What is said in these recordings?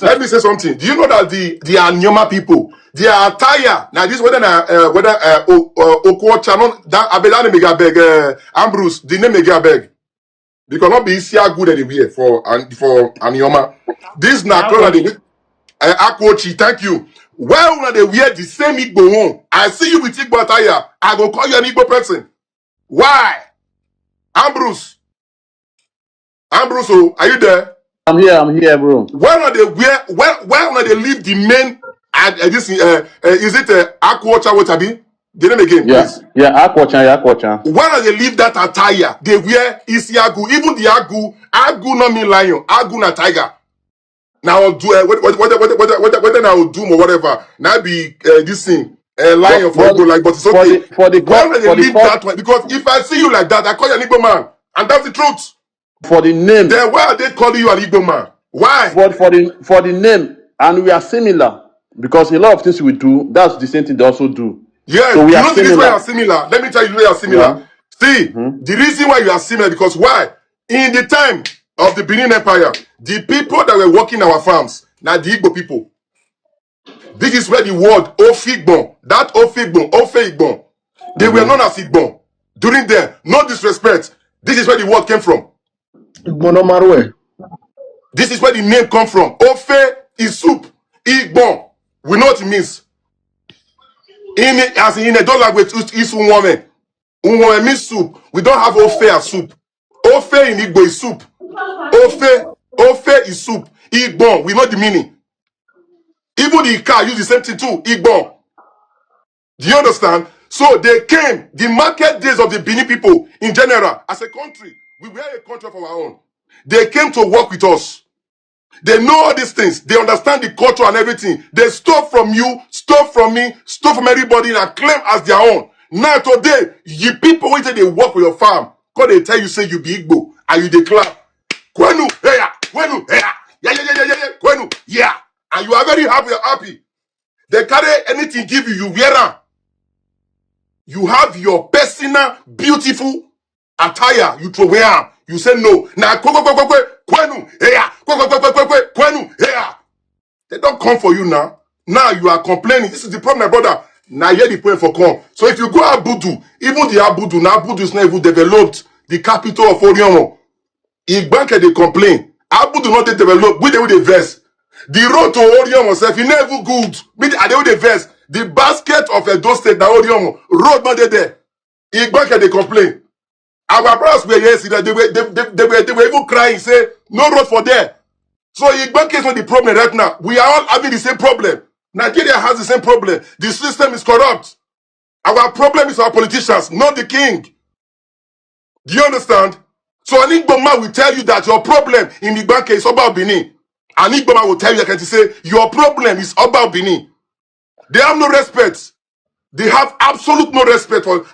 Let me say something. Do you know that the Anioma people, their attire, now this whether Akwa Ocha, no, that Abedane mega beg, Ambrose, the name mega beg. Because not be easier good anywhere for Anioma. This na cloth that they Akwa Ocha, thank you. Well, when they wear the same Igbo one, I see you with Igbo attire, I go call you an Igbo person. Why? Ambrose, oh, are you there? I'm here, bro. When are they wear? When are they leave the main? This is it Akwa Ocha what abi? The name again, please. Yeah, AkwaOcha. When are they leave that attire? They wear Isiagu. Even the Agu not mean lion. Agu na tiger. Now do whether now do or whatever. Now be this thing lion for go like, but it's okay. When are they leave that way? Because if I see you like that, I call you an Igbo man, and that's the truth. For the name. Then why are they calling you an Igbo man? Why? For the name, and we are similar because a lot of things we do, that's the same thing they also do. Yeah, so we you are know the similar. reason why you are similar. Let me tell you why you are similar. Yeah. See, the reason why you are similar because why? In the time of the Benin Empire, the people that were working our farms, now the Igbo people. This is where the word Ofigbon, that Ofe-Igbon, they were known as Igbon. During them, no disrespect. This is where the word came from. This is where the name come from. Ofe is soup. Igbon, we know what it means. As in a dog language, is woman. Unwoman means soup. We don't have ofe as soup. Ofe in Igbo is soup. Ofe is soup. Igbon, we know the meaning. Even the car use the same thing too. Igbon. Do you understand? So they came, the market days of the Benin people in general, as a country, we were a country of our own. They came to work with us. They know all these things. They understand the culture and everything. They stole from you, stole from me, stole from everybody and claim as their own. Now today, you people wait till they work with your farm. Because they tell you, say you be Igbo, and you declare, Kwenu, yeah, Kwenu, yeah, Kwenu, yeah. And you are very happy. They carry anything give you, you wear them. You have your personal, beautiful attire, you throw away them. You say no. Now, Kwenu, yeah, Kwenu, yeah. They don't come for you now. Now you are complaining. This is the problem, my brother. Now here the point for come. So if you go Abudu, even the Abudu, now Abudu is not even developed. The capital of Oriomo. Igbanke they complain. Abudu not they develop. We they with the verse. The road to Oriomo self, you never good. Are they with the verse? The basket of Edo State, now Oriomo. Road not there. Igbanke they complain. Our brothers were yesterday, they were even crying, say, no road for there. So Igbanke is not the problem right now. We are all having the same problem. Nigeria has the same problem. The system is corrupt. Our problem is our politicians, not the king. Do you understand? So an Igbo man will tell you that your problem in Igbanke is about Benin. An Igbo man will tell you, I can say, your problem is about Benin. They have no respect. They have absolute no respect for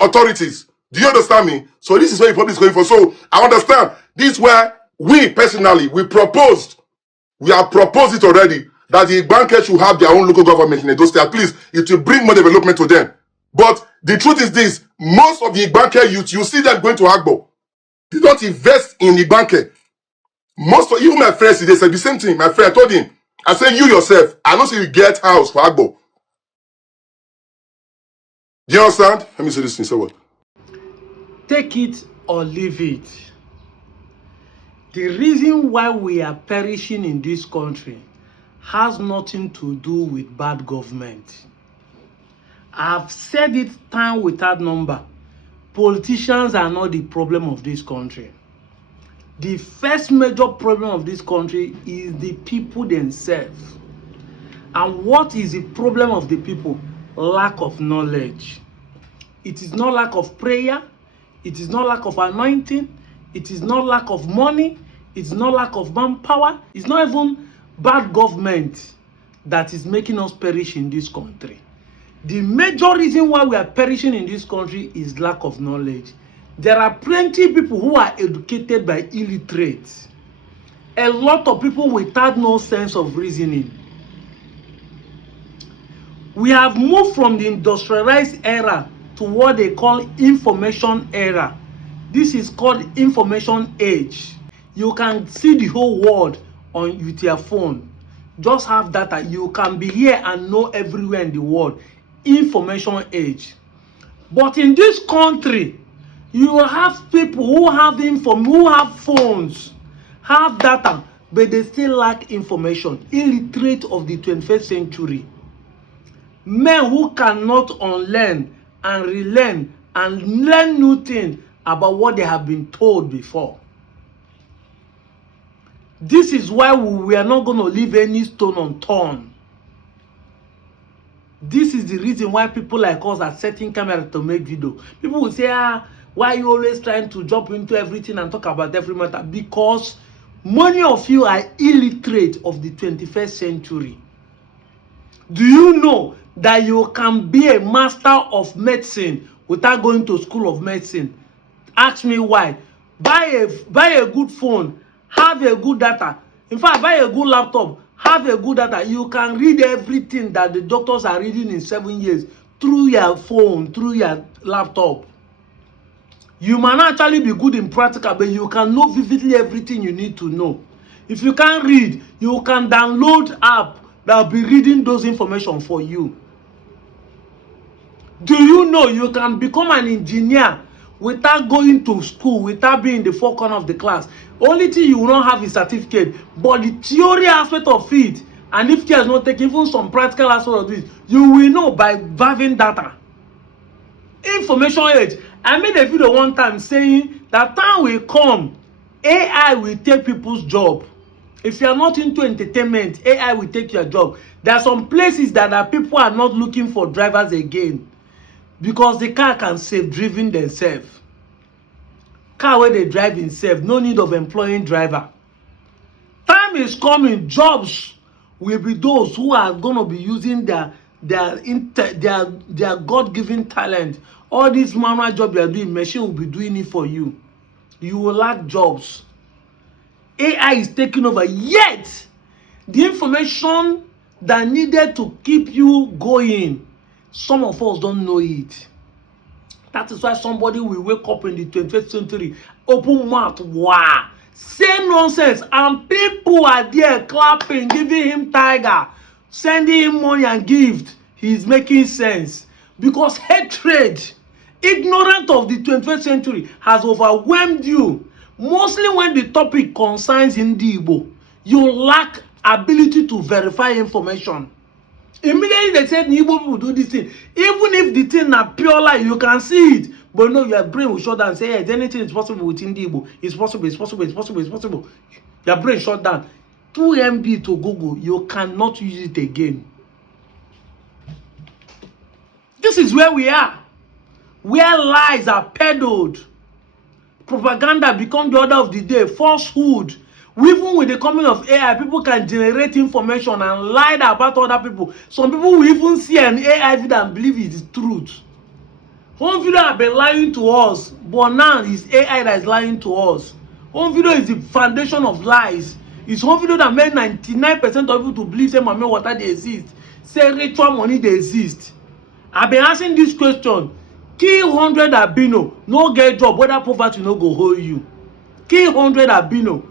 authorities. Do you understand me? So this is where the problem is going for. So I understand. This is where we personally, we have proposed it already, that the Igbanke should have their own local government in Edo State. At least it will bring more development to them. But the truth is this, most of the Igbanke youth, you see them going to Agbo. They don't invest in Igbanke. Most of, even my friends, they said the same thing. My friend, I told him, I said, you yourself, I know say you get house for Agbo. Do you understand? Let me say this thing, so what? Take it or leave it. The reason why we are perishing in this country has nothing to do with bad government. I've said it time without number. Politicians are not the problem of this country. The first major problem of this country is the people themselves. And what is the problem of the people? Lack of knowledge. It is not lack of prayer. It is not lack of anointing. It is not lack of money. It's not lack of manpower. It's not even bad government that is making us perish in this country. The major reason why we are perishing in this country is lack of knowledge. There are plenty of people who are educated by illiterates. A lot of people without no sense of reasoning. We have moved from the industrialized era to what they call information era. This is called information age. You can see the whole world on with your phone. Just have data. You can be here and know everywhere in the world. Information age. But in this country, you have people who have who have phones, have data, but they still lack information. Illiterate of the 21st century. Men who cannot unlearn and relearn and learn new things about what they have been told before. This is why we are not going to leave any stone unturned. This is the reason why people like us are setting camera to make video. People will say, why are you always trying to jump into everything and talk about every matter? Because many of you are illiterate of the 21st century. Do you know that you can be a master of medicine without going to school of medicine? Ask me why. Buy a good phone, have a good data. In fact, buy a good laptop, have a good data. You can read everything that the doctors are reading in 7 years through your phone, through your laptop. You might not actually be good in practical, but you can know vividly everything you need to know. If you can't read, you can download app that will be reading those information for you. Do you know you can become an engineer without going to school, without being in the four corner of the class? Only thing you will not have is certificate, but the theory aspect of it, and if care is not taken, even some practical aspect of this, you will know by having data. Information age. I made a video one time saying that time will come, AI will take people's job. If you are not into entertainment, AI will take your job. There are some places that people are not looking for drivers again because the car can self-driven themselves. Car where they drive themselves, no need of employing driver. Time is coming, jobs will be those who are going to be using their God-given talent. All this manual job you are doing, machine will be doing it for you. You will lack jobs. AI is taking over, yet the information that needed to keep you going, some of us don't know it. That is why somebody will wake up in the 21st century, open mouth, wow, say nonsense, and people are there clapping, giving him tiger, sending him money and gift. He's making sense because hatred, ignorance of the 21st century has overwhelmed you. Mostly when the topic concerns Igbo, you lack ability to verify information. Immediately they said Igbo people do this thing. Even if the thing is pure lie, you can see it. But no, your brain will shut down and say, yes, anything is possible within Igbo. It's possible, it's possible, it's possible, it's possible. Your brain shut down. 2 MB to Google, you cannot use it again. This is where we are. Where lies are peddled. Propaganda becomes the order of the day. Falsehood. Even with the coming of AI, people can generate information and lie about other people. Some people will even see an AI video and believe it is truth. One video have been lying to us, but now it's AI that is lying to us. One video is the foundation of lies. It's one video that made 99% of people to believe say mame water they exist, say ritual money they exist. I've been asking this question. Kill 100 albino, no get job, whether poverty no go hold you. Kill 100 albino,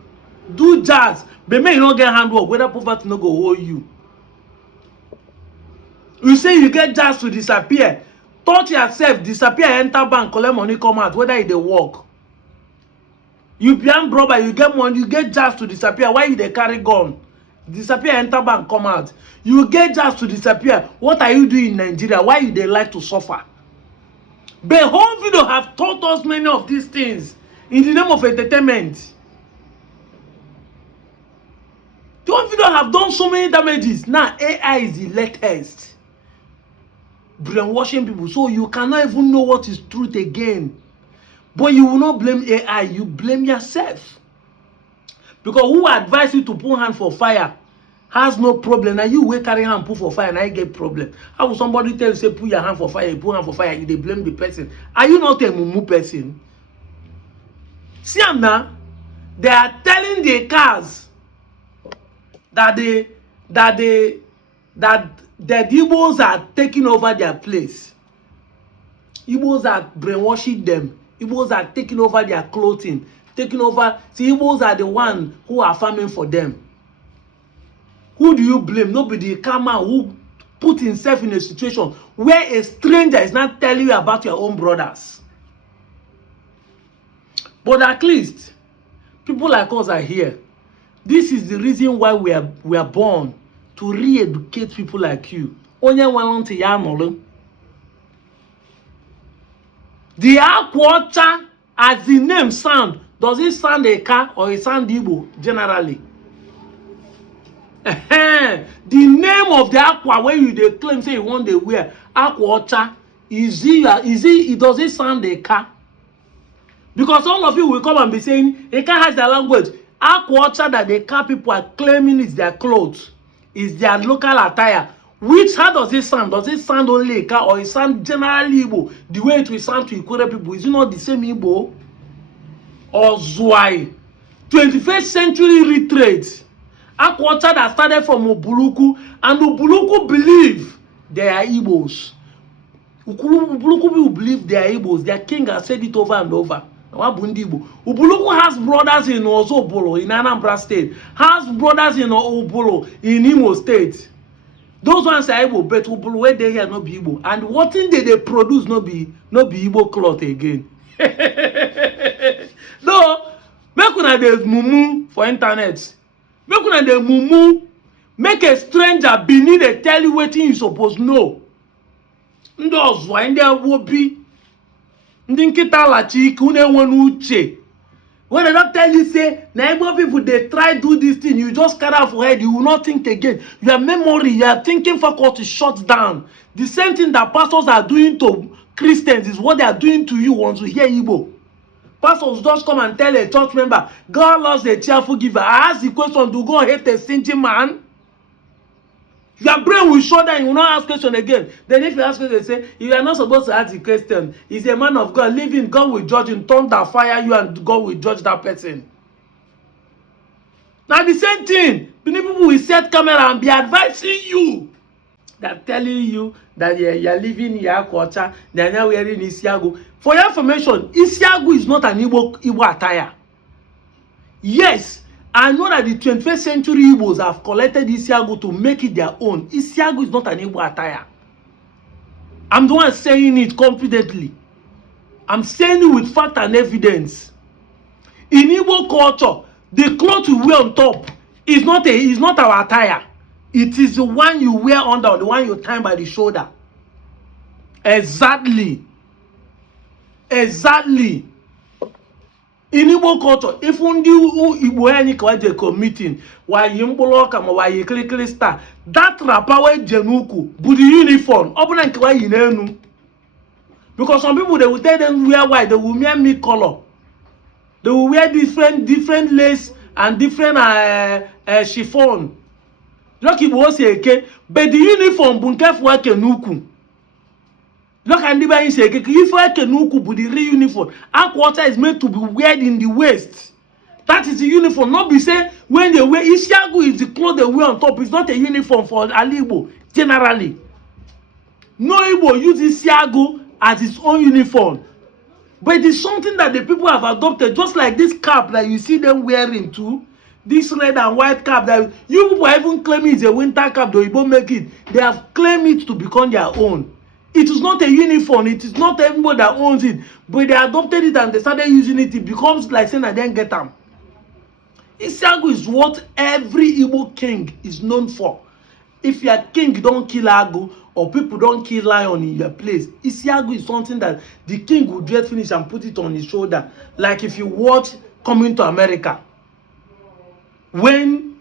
do jazz, but may you not get handwork, whether poverty no go hold you. You say you get jazz to disappear, touch yourself, disappear, enter bank, collect money, come out, whether it dey work. You pian brother, you get money, you get jazz to disappear, why you dey carry gun? Disappear, enter bank, come out. You get jazz to disappear, what are you doing in Nigeria? Why you dey like to suffer? But home video have taught us many of these things in the name of entertainment. The home video have done so many damages. Now AI is the latest, brainwashing people, so you cannot even know what is truth again. But you will not blame AI, you blame yourself. Because who advised you to put hand for fire has no problem. Now you will carry hand put for fire and I get problem. How will somebody tell you say put your hand for fire, you put hand for fire, you they blame the person? Are you not a mumu person? See am now, they are telling the cars that the Igbos are taking over their place. Igbos are brainwashing them. Igbos are taking over their clothing, taking over. See, Igbos are the one who are farming for them. Who do you blame? Nobody come out who put himself in a situation where a stranger is not telling you about your own brothers. But at least people like us are here. This is the reason why we are born, to re-educate people like you. Onye nwere ya nolu. The AkwaOcha, as the name sound, does it sound Eka or it sound Igbo generally? The name of the aqua where you dey claim say you want dey wear AkwaOcha, does it sound Eka? Because all of you will come and be saying Eka has their language. AkwaOcha that the Eka people are claiming is their clothes, is their local attire. How does it sound? Does it sound only Eka or it sound generally Igbo? The way it will sound to Ikore people, is it not the same Igbo? Or Zwai? 21st century retreat. AkwaOcha that started from Ubuluku, and Ubuluku believe they are Igbos. Ubuluku people believe they are Igbos. Their king has said it over and over. Ubuluku has brothers in Ozobolo in Anambra State, has brothers in Obolo in Imo State. Those ones are Igbo, but Ubulu where they here no be Igbo. And what thing they produce no be Igbo cloth again. No, make una dey mumu for internet. Make una dey mumu. Make a stranger beneath dey tell you wetin you suppose know. Ndị ọzụwa, ndị awobi, ndị nkịta lachi ike, unu enwe n'uche. When they don't tell you say, na Igbo people they try do this thing, you just carry out for head, you will not think again. Your memory, your thinking faculty shuts down. The same thing that pastors are doing to Christians is what they are doing to you once you hear Igbo. Pastors just come and tell a church member, God loves a cheerful giver. I ask the question, do God hate a stingy man? Your brain will shut down, you will not ask question again. Then if you ask question, they say, you are not supposed to ask the question. He's a man of God, living, God will judge him, thunder, fire you, and God will judge that person. Now the same thing, many people will set camera and be advising you. They're telling you that you're living in AkwaOcha, they're now wearing Isiagu. For your information, Isiagu is not an Igbo attire. Yes, I know that the 21st century Igbos have collected Isiagu to make it their own. Isiagu is not an Igbo attire. I'm the one saying it confidently. I'm saying it with fact and evidence. In Igbo culture, the cloth you wear on top is not our attire. It is the one you wear under, the one you tie by the shoulder. Exactly. Exactly. In Igbo culture, if undi Igbo any kwa je committing, why yimbolo kama why klikli star, that rapper we jenuku, but the uniform, obuna nkwa yinenu. Because some people they will tell them wear white, they will wear mid color. They will wear different lace and different chiffon. Look Igbo say okay, but the uniform bunke fwa kenuku. Look at the way say if I can but the real uniform. AkwaOcha is made to be wear in the waist. That is the uniform. Not be say when they wear Isiagu is the clothes they wear on top. It's not a uniform for Ali Igbo generally. No Igbo use Isiagu as its own uniform. But it is something that the people have adopted, just like this cap that you see them wearing too. This red and white cap that you people even claim is a winter cap, the Igbo make it. They have claimed it to become their own. It is not a uniform. It is not everybody that owns it. But they adopted it and they started using it. It becomes like saying I didn't get them. Isiagu is what every Igbo king is known for. If your king don't kill Agu or people don't kill lion in your place, Isiagu is something that the king will just finish and put it on his shoulder. Like if you watch Coming to America. When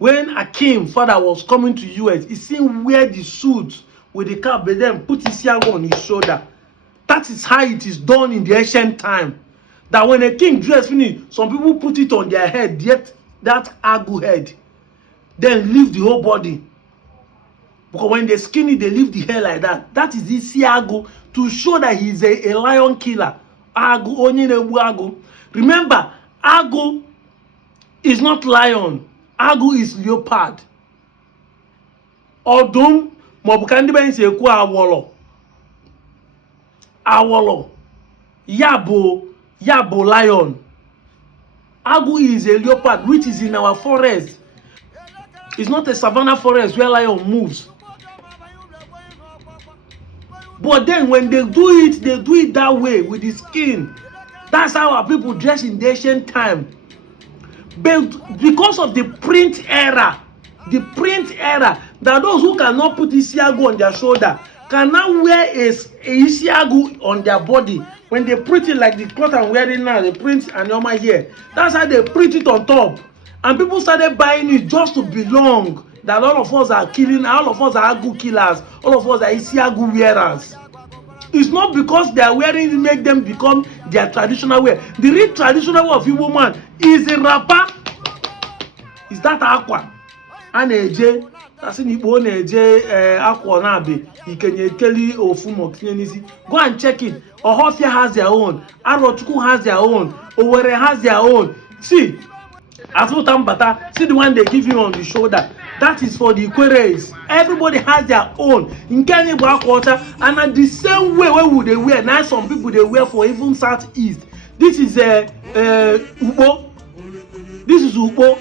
Akim father was coming to US, he seen wear the suit with the cap, but then put his Isiagu on his shoulder. That is how it is done in the ancient time. That when a king dress finish, some people put it on their head, yet that Agu head. Then leave the whole body. Because when they skinny, they leave the hair like that. That is Isiagu to show that he is a lion killer. Agu, Onyinebu Agu. Remember, Agu is not lion. Agu is leopard. Odum Mobukandi say ekwu awolo. Awolo. Yabo lion. Agu is a leopard which is in our forest. It's not a savannah forest where lion moves. But then when they do it that way with the skin. That's how our people dress in the ancient time. But because of the print era, that those who cannot put isiagu on their shoulder can now wear a isiagu on their body. When they print it like the cloth I'm wearing now, they print Anioma here. That's how they print it on top. And people started buying it just to belong. That all of us are killing, all of us are agu killers, all of us are isiagu wearers. It's not because they are wearing it make them become their traditional wear. The real traditional wear of Igbo man is a wrapper. Is that Akwa? And Eje, that's in Igbo Eje Akwa Nabe. You can Keli Ofumo Kinisi. Go and check it. Ohofia has their own. Arotuku has their own. Owere has their own. See, Asutambata, see the one they give you on the shoulder. That is for the Ikweres. Everybody has their own. In Kenya, Akwa Ocha, and at the same way, where would they wear? Now some people they wear for even southeast. This is Ubo. This is Ubo.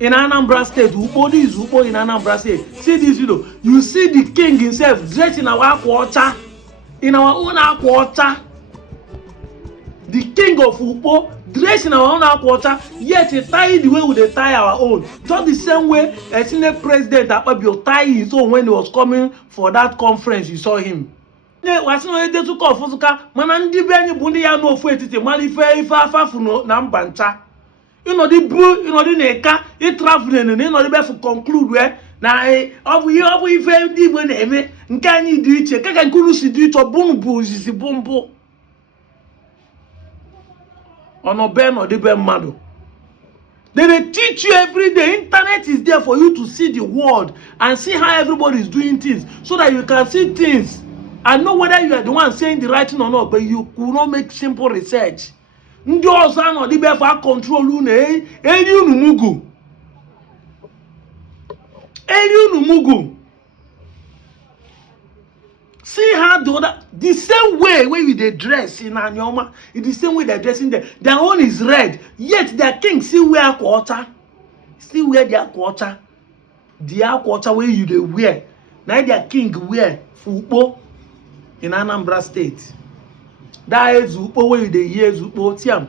In Anambra State, Ubo, this is Ubo in Anambra State. See this video. You see the king himself dressed in our Akwa Ocha, in our own Akwa Ocha. The king of Ubo dressed in our own Akwa Ocha, yet he tied the way we they tie our own. Just the same way a Senate president Akpabio tied his own when he was coming for that conference. You saw him. Wasino ede to call Fuzuka, mana ndi be any bundi ya no fu etiti mali ife afafu no na mbancha. You know the blue, you know the neka, it traveling and you know the best to conclude where na obu ife ndi Igbo na eme nke anyi di iche kaka nkulu si di iche bombu zizi bombo. Ono be no de be mmadu. They teach you every day. Internet is there for you to see the world and see how everybody is doing things so that you can see things and know whether you are the one saying the right thing or not, but you could not make simple research. Ndị ọzọ no dị be for control unu eri unu mugu. Eri unu mugu. See how the same way when they dress in Anioma, it's the same way they're dressing there. Their own is red, yet their king still wear Akwa Ocha. Still wear their Akwa Ocha. The Akwa Ocha where you they wear. Now their king wear Fupo in Anambra State. That is Upo where they hear Upo Tiam.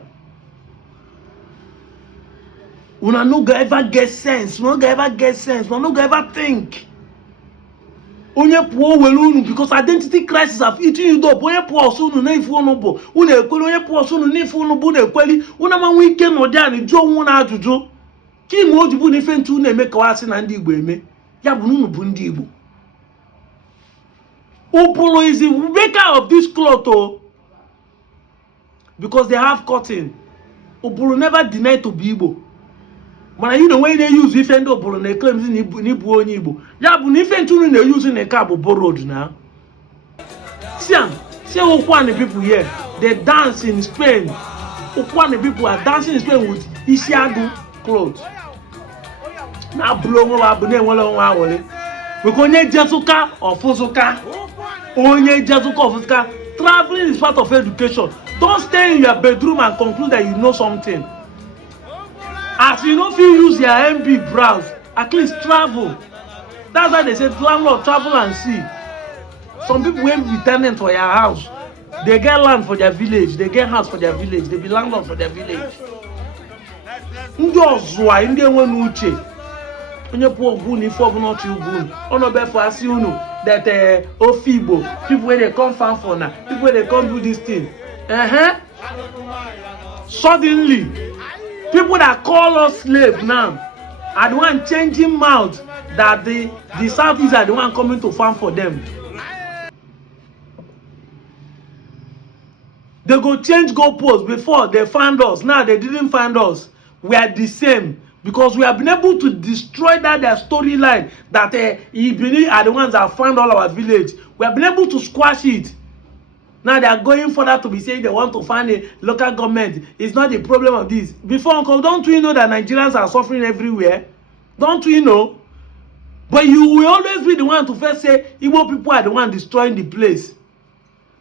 Una no go ever get sense. Una no go ever get sense. Una no go ever think. Onye puo welunu because identity crisis have eaten you up. Onye puo sunu na ifu onu bo. Una ekweli onye puo sunu na ifu onu bo na ekweli. Una manwe ike no dia ni jo nwu na ajuju. Ki mo ojibu ni fe ntu na eme ka wasi na ndi Igbo eme. Ya bu nunu bu ndi Igbo. Upolo is the maker of this cloth oh. Because they have cotton. Upolo never denied to be Igbo. Mana you know when they use if and Upolo they claim ni bu onye Igbo. Ya bu ni fe ntu na use na ka bu borrowed na. See Ukwane people here. They dance in Spain. Ukwane people are dancing in Spain with isiagu clothes. Na blow mo wa bu na enwele nwa awole. Because onye jesuka ofuzuka. Onye jesuka ofuzuka. Traveling is part of education. Don't stay in your bedroom and conclude that you know something. As you know, if you use your MB browse, at least travel. That's why they say landlord travel and see. Some people will be tenant for your house. They get land for their village. They get house for their village. They be landlord for their village. Ndị ọzụwa ndị enwe n'uche. Onye pụọ ogwu na ife ọbụla ọchị ugwu. Ono be for asi unu that ofe Igbo, people where they come farm for now, people where they come do this thing. Suddenly, people that call us slave now are the one changing mouth that the Southeast are the one coming to farm for them. They go change goalposts. Before they found us, now they didn't find us. We are the same because we have been able to destroy that their storyline that Ibini are the ones that found all our village. We have been able to squash it. Now they are going further to be saying they want to find a local government. It's not the problem of this. Before, Uncle, don't we know that Nigerians are suffering everywhere? Don't we know? But you will always be the one to first say Igbo people are the one destroying the place.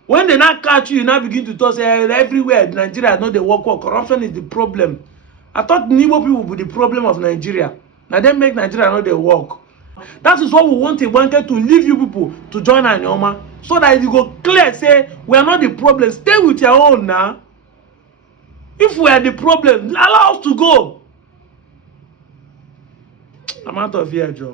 When they now catch you, you now begin to talk say everywhere Nigeria know they work. Corruption is the problem. I thought Igbo people would be the problem of Nigeria. Now they make Nigeria know they work. That is what we want Iwanke to leave you people to join Anioma, so that you go clear, say we are not the problem. Stay with your own now. If we are the problem, allow us to go. I'm out of here, Joe.